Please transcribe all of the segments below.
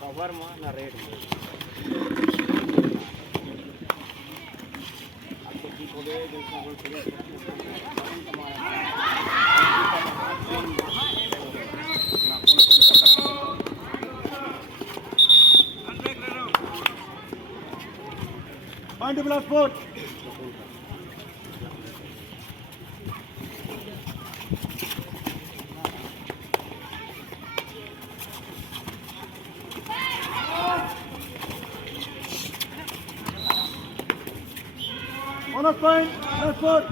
Cover में ना red में आपको ठीक हो गए Point to block sport. Bonus point, block sport.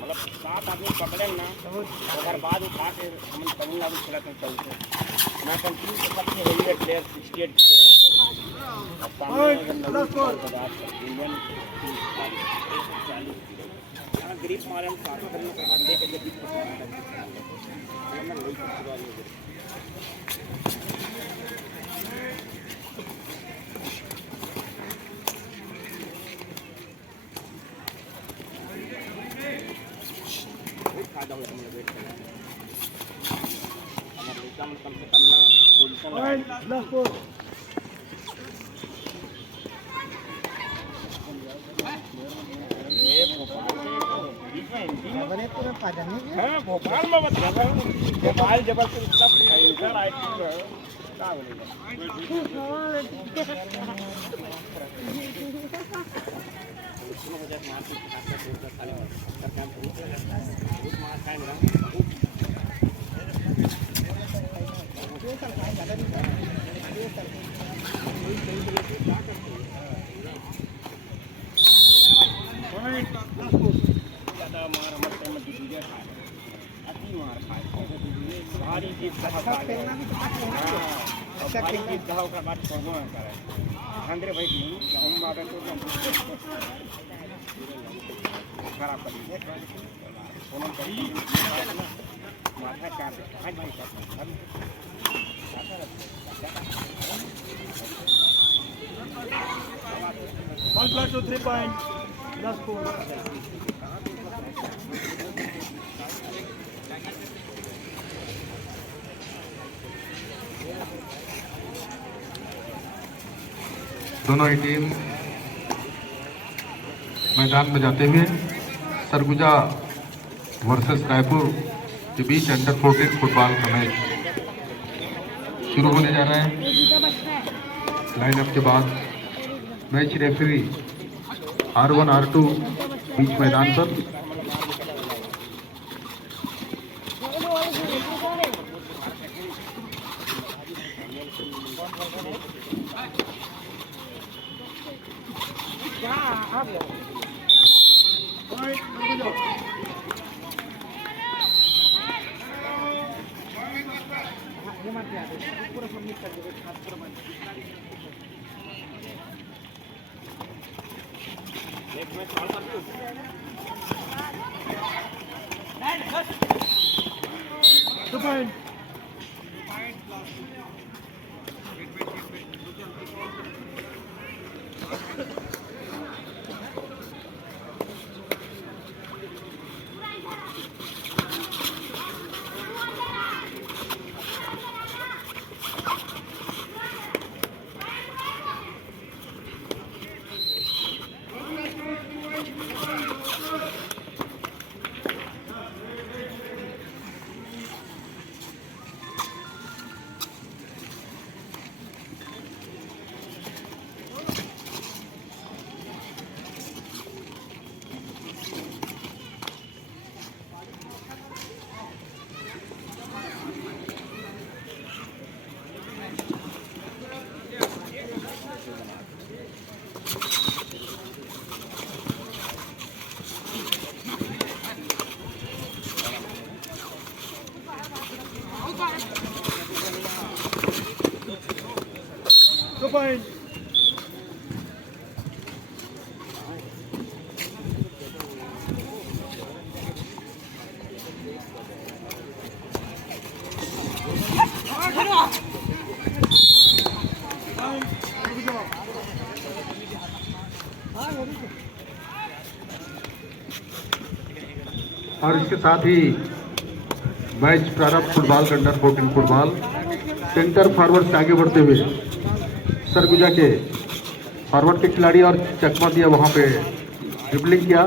मतलब 7 आदमी पकड़े ना अगर बाद उठा के हम तमिलनाडु खेला कर चलते मैं कंफ्यूज सबसे हेवी प्लेयर 68 इंडियन ग्रिप मारे साथ करने के बाद देख के फायदा हो हमें वेट करना हमारे कम से कम ना पोजीशन ये भोपाल में बता रहा हूँ भोपाल जबलपुर सब भयंकर आईटी है क्या बोलेगा भारी जीत का बात छोड़ो करे अंदर भाई हम मारे तो खराब कर दिए सोनम करी माथा काट आज भाई One plus to 3 point. Last score. दोनों ही टीम मैदान में जाते हुए सरगुजा वर्सेस रायपुर के बीच अंडर 14 फुटबॉल का मैच शुरू होने जा रहा है। लाइनअप के बाद मैच रेफरी R1 R2 बीच मैदान पर Two point. 2 point. और इसके साथ ही मैच प्रारंभ फुटबॉल का अंडर 14 फुटबॉल सेंटर फॉरवर्ड से आगे बढ़ते हुए सरगुजा के फॉरवर्ड के खिलाड़ी और चकमा दिया वहां पे ड्रिबलिंग किया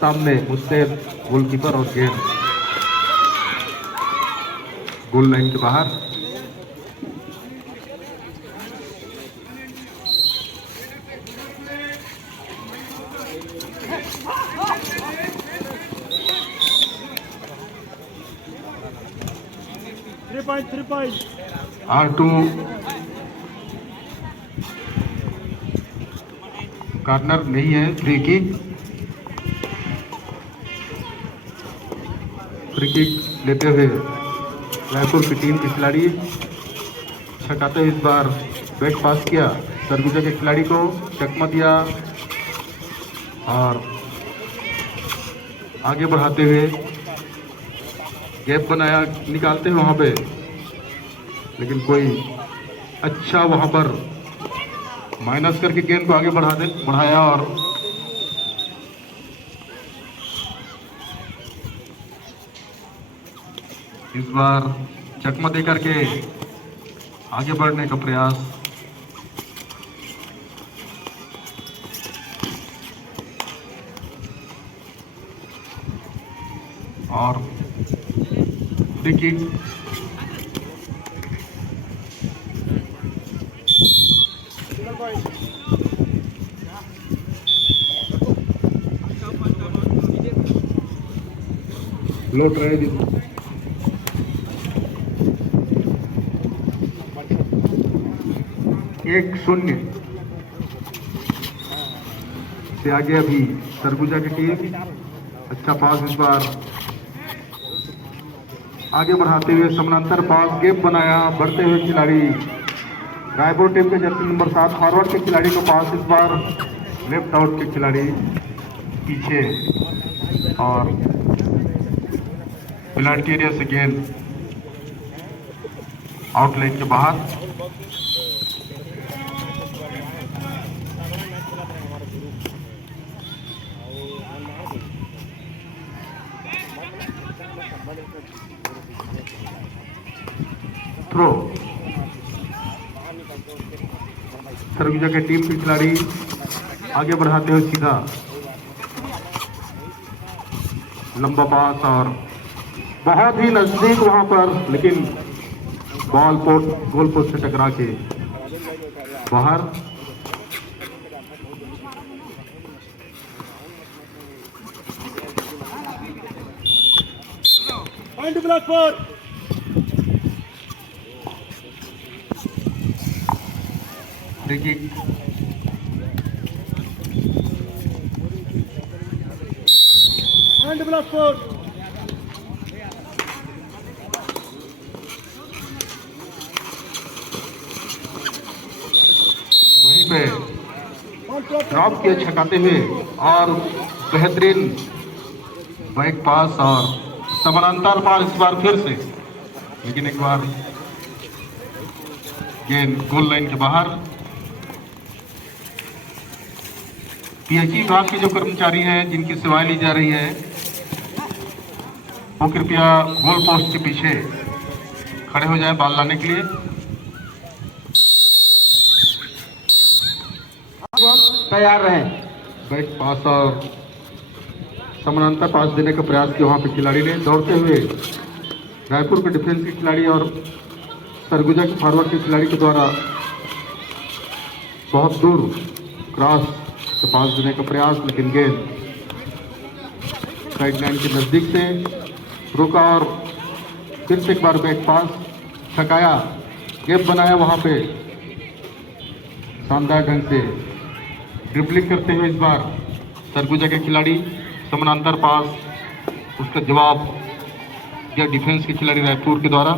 सामने उससे गोलकीपर और गेंद गोल लाइन के बाहर। Three point. R2 कॉर्नर नहीं है, फ्री किक लेते हुए रायपुर की टीम के खिलाड़ी छकाते हुए इस बार बैक पास किया सरगुजा के खिलाड़ी को, चकमा दिया और आगे बढ़ाते हुए गैप बनाया, निकालते हैं वहां पे, लेकिन कोई अच्छा वहां पर माइनस करके गेंद को आगे बढ़ाया और इस बार चकमा दे करके आगे बढ़ने का प्रयास। और फ्री किक लौट रहे 1-0 से आगे अभी सरगुजा की टीम। अच्छा पास इस बार आगे बढ़ाते हुए समानांतर पास, गेप बनाया, बढ़ते हुए खिलाड़ी रायपुर टीम के जर्सी नंबर 7 फॉरवर्ड के खिलाड़ी को पास, इस बार लेफ्ट आउट के खिलाड़ी पीछे और पेनल्टी एरिया से गेंद आउटलाइन के बाहर। थ्रो सरगुजा के टीम के खिलाड़ी आगे बढ़ाते हुए सीधा लंबा पास और बहुत ही नजदीक वहां पर, लेकिन बॉल गोल पोस्ट से टकरा के बाहर। Point block for. देखिए Point block for. वहीं पे ड्रॉप किया छकाते हुए और बेहतरीन बैक पास और समानांतर पास इस बार फिर से, लेकिन एक बार गेंद गोल लाइन के बाहर। पीएचई विभाग के जो कर्मचारी हैं जिनकी सेवाएं ली जा रही है वो कृपया गोल पोस्ट के पीछे खड़े हो जाएं बॉल लाने के लिए। तैयार रहें। बैक पास और समानांतर पास देने का प्रयास किया वहां पे खिलाड़ी ने, दौड़ते हुए रायपुर के डिफेंस के खिलाड़ी और सरगुजा के फॉरवर्ड के खिलाड़ी के द्वारा बहुत दूर क्रॉस से पास देने का प्रयास, लेकिन गेंद साइड लाइन के नजदीक से रुका और फिर से एक बार बैक पास छकाया, गेप बनाया वहां पे शानदार ढंग से ड्रिबलिंग करते हुए इस बार सरगुजा के खिलाड़ी, समानांतर पास, उसका जवाब दिया डिफेंस के खिलाड़ी रायपुर के द्वारा।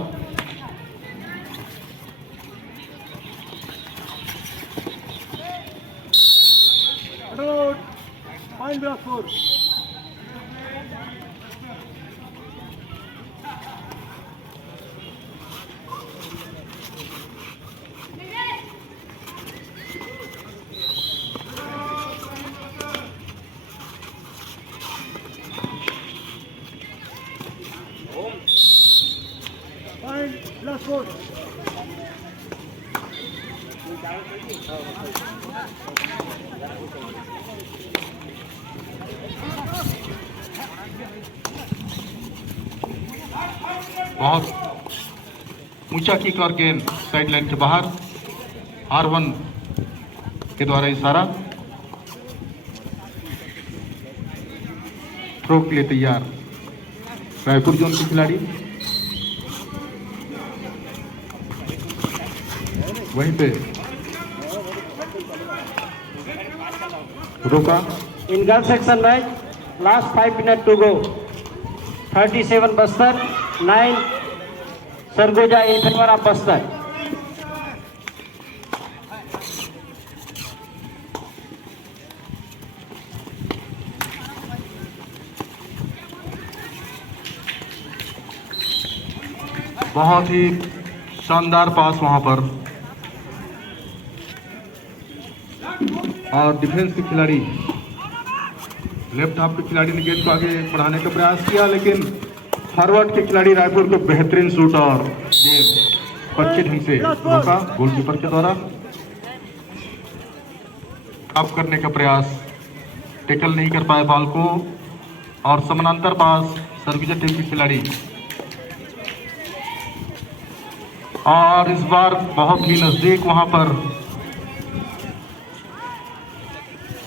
बहुत ऊंचा किक और गेंद साइड लाइन के बाहर। R1 के द्वारा इशारा। थ्रो के लिए तैयार रायपुर जोन के खिलाड़ी। वहीं पे रोका। In girls section match, last 5 minutes to go. 37 Bastar, 9 Sargoja in favor of Bastar. बहुत ही शानदार पास वहां पर, और डिफेंस के खिलाड़ी लेफ्ट हाफ के खिलाड़ी ने गेंद को आगे बढ़ाने का प्रयास किया, लेकिन फॉरवर्ड के खिलाड़ी रायपुर को बेहतरीन शूट और गेंद अच्छे ढंग से रोका गोलकीपर के द्वारा। अब करने का प्रयास, टेकल नहीं कर पाए बॉल को, और समानांतर पास सरगुजा टीम के खिलाड़ी। और इस बार बहुत ही नजदीक वहां पर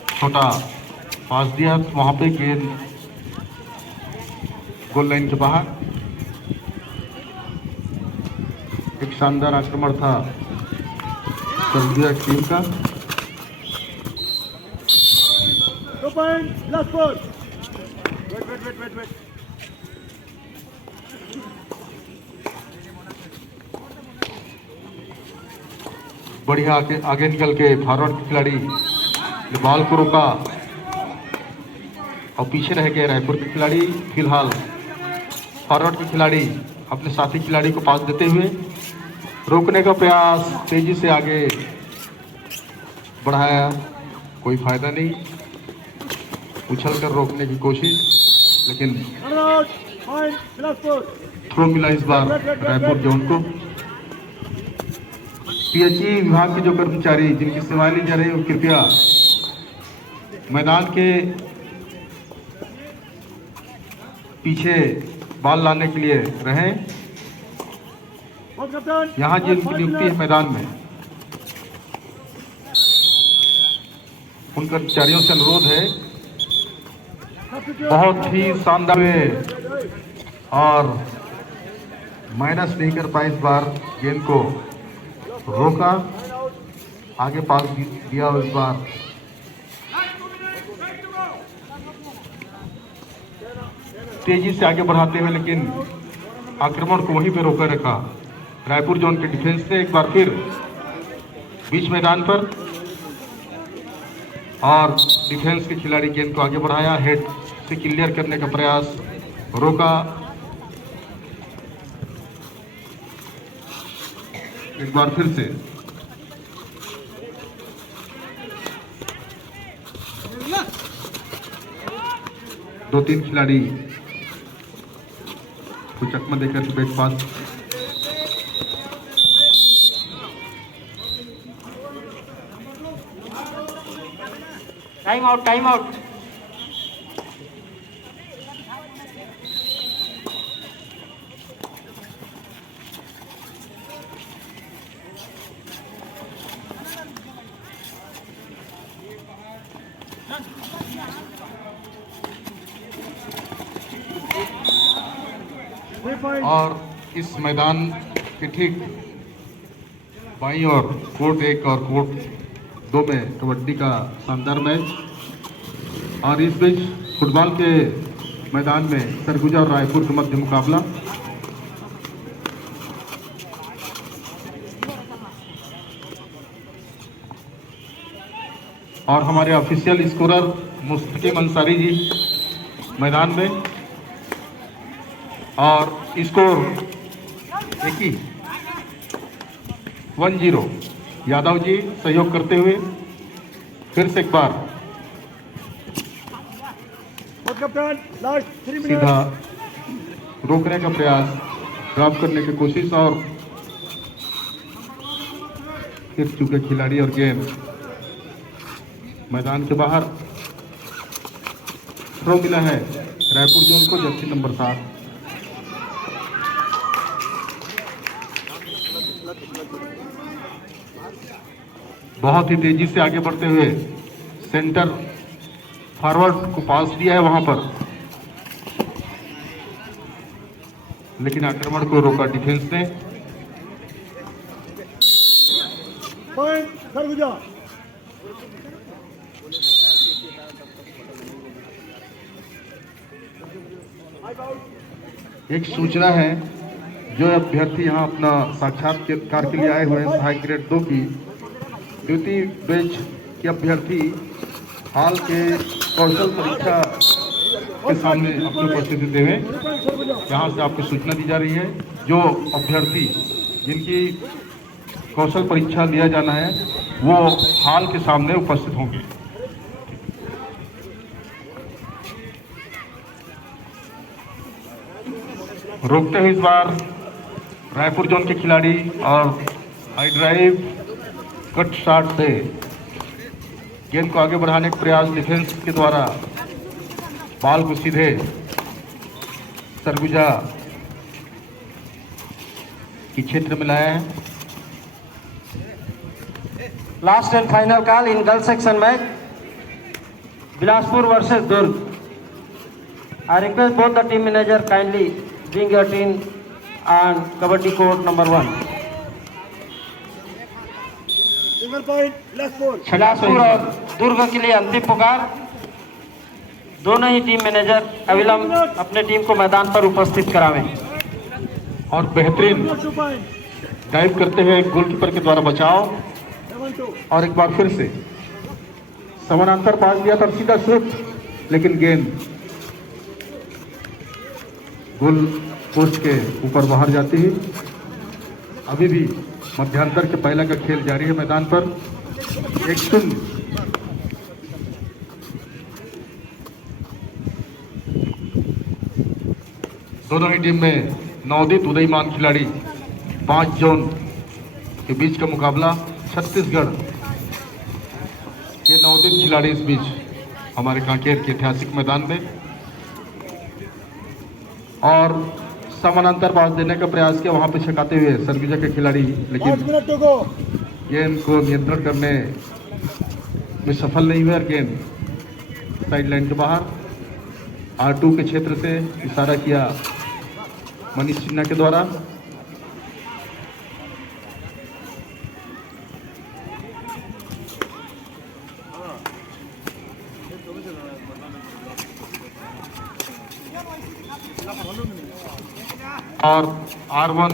छोटा पास दिया, वहां पे गेंद गोल लाइन के बाहर। एक शानदार आक्रमण था सरगुजा टीम का। 2 points, last ball. Wait. बढ़िया आगे निकल के फॉरवर्ड के खिलाड़ी ने बॉल को रोका और पीछे रह गए रायपुर के खिलाड़ी। फिलहाल फॉरवर्ड के खिलाड़ी अपने साथी खिलाड़ी को पास देते हुए रोकने का प्रयास, तेजी से आगे बढ़ाया, कोई फायदा नहीं, उछल कर रोकने की कोशिश, लेकिन थ्रो मिला इस बार रायपुर जोन को। PHE विभाग के जो कर्मचारी जिनकी सेवाएं ली जा रही है, वो कृपया मैदान के पीछे बॉल लाने के लिए रहें। यहाँ जिनकी नियुक्ति है मैदान में, उन कर्मचारियों से अनुरोध है, बहुत ही शानदार और माइनस नहीं कर पाए इस बार, गेंद को रोका, आगे पास दिया इस बार। तेजी से आगे बढ़ाते हुए, लेकिन आक्रमण को वहीं पे रोका रखा रायपुर जोन के डिफेंस ने। एक बार फिर बीच मैदान पर, और डिफेंस के खिलाड़ी गेंद को आगे बढ़ाया, हेड से क्लियर करने का प्रयास, रोका। एक बार फिर से दो तीन खिलाड़ी को चकमा देकर बैक पास। Time out. और इस मैदान के ठीक बाईं ओर कोर्ट 1 और कोर्ट 2 में कबड्डी का शानदार मैच, और इस बीच फुटबॉल के मैदान में सरगुजा और रायपुर के मध्य मुकाबला। और हमारे ऑफिशियल स्कोरर मुस्तकीम अंसारी जी मैदान में, और स्कोर एक ही 1-0 यादव जी सहयोग करते हुए। फिर से एक बार सीधा रोकने का प्रयास, ड्रॉप करने की कोशिश, और फिर चुके खिलाड़ी और गेंद मैदान के बाहर। थ्रो मिला है रायपुर जोन को, जर्सी नंबर 7। बहुत ही तेजी से आगे बढ़ते हुए सेंटर फॉरवर्ड को पास दिया है वहां पर, लेकिन आक्रमण को रोका डिफेंस ने। पॉइंट सरगुजा। एक सूचना है, जो अभ्यर्थी यहाँ अपना साक्षात्कार के लिए आए हुए हैं सहायक ग्रेड 2 की द्वितीय बैच के अभ्यर्थी हाल के कौशल परीक्षा के सामने अपनी उपस्थिति देवे। यहाँ से आपको सूचना दी जा रही है, जो अभ्यर्थी जिनकी कौशल परीक्षा लिया जाना है वो हाल के सामने उपस्थित होंगे। रोकते हुए इस बार रायपुर जोन के खिलाड़ी और हाई ड्राइव कट शॉट से गेंद को आगे बढ़ाने का प्रयास डिफेंस के द्वारा बॉल को सीधे सरगुजा के क्षेत्र में लाया है। Last and final call in girls section match, Bilaspur versus Durg. I request both the team manager kindly bring your team on Kabaddi court number 1. Single point less ball. Bilaspur और दुर्ग के लिए अंतिम पुकार। दोनों ही टीम मैनेजर अविलंब अपने टीम को मैदान पर उपस्थित करावें। और बेहतरीन डाइव करते हुए गोलकीपर के द्वारा बचाव, और एक बार फिर से समानांतर पास दिया था सीधा शॉट, लेकिन गेंद गोल पोस्ट के ऊपर बाहर जाती है। अभी भी मध्यांतर के पहला का खेल जारी है मैदान पर। 1-0 दोनों ही टीम में नवोदित उदयमान खिलाड़ी 5 जोन के बीच का मुकाबला। छत्तीसगढ़ के नवोदित खिलाड़ी इस बीच हमारे कांकेर के ऐतिहासिक मैदान में, और समानांतर पास देने का प्रयास किया वहां पे छकाते हुए सरगुजा के खिलाड़ी, लेकिन गेंद को नियंत्रण करने में सफल नहीं हुए और गेंद साइड लाइन के बाहर। R2 के क्षेत्र से इशारा किया मनीष सिन्हा के द्वारा। और R1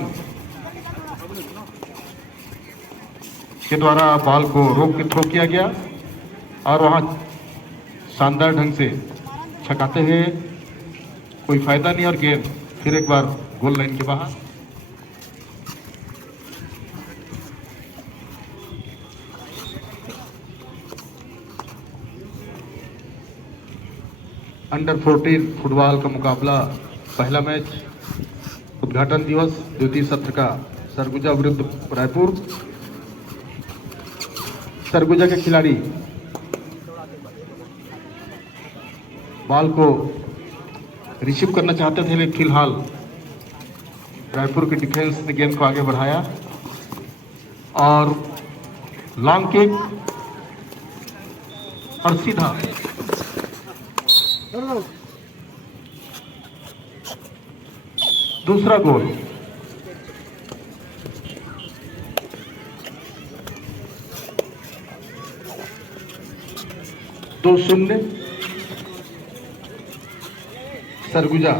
के द्वारा बॉल को रोक के थ्रो किया गया, और वहां शानदार ढंग से छकाते हुए कोई फायदा नहीं, और गेंद फिर एक बार गोल लाइन के बाहर। अंडर 14 फुटबॉल का मुकाबला, पहला मैच उद्घाटन दिवस द्वितीय सत्र का सरगुजा विरुद्ध रायपुर। सरगुजा के खिलाड़ी बॉल को रिसीव करना चाहते थे, लेकिन फिलहाल रायपुर के डिफेंस ने गेंद को आगे बढ़ाया और लॉन्ग किक और सीधा दूसरा गोल। दो शून्य सरगुजा।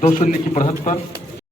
दो शून्य की बढ़त पर